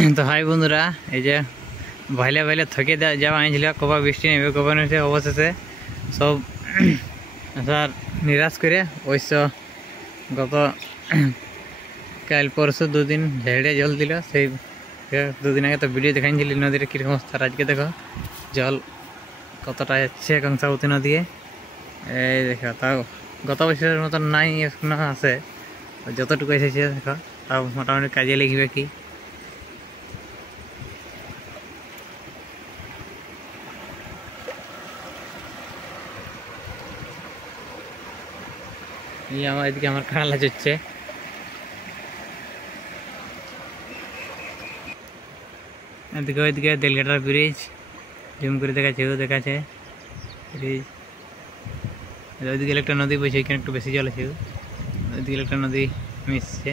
তো হাই বন্ধুরা, এই যে ভাইলে ভাইলে থকে যাওয়া হয়েছিল, কবা বৃষ্টি নেবে কবা নেবে, অবশেষে সব স্যার নিরাশ করে অবশ্য গত কাল পরশু দুদিন ঝেড়ে জল দিল। সেই দুদিন আগে তো ভিডিও দেখাইছিলি নদীর কীরকম অবস্থা। আজকে দেখো জল কতটা যাচ্ছে কংসাবতী নদী। এই দেখো, তাও গত বছরের মতন নাই এখনো আছে, যতটুকু এসেছে দেখো তাও মোটামুটি কাজে লিখবে কি। এই আমার এদিকে আমার কাঁড়ালা চড়ছে। এদিকে ওইদিকে দেলঘাটার ব্রিজ জুম করে দেখাচ্ছে, দেখাচ্ছে ব্রিজ। ওইদিকে একটা নদী বইছে, এখানে একটু বেশি জল আছে, ওইদিকে একটা নদী মিশছে।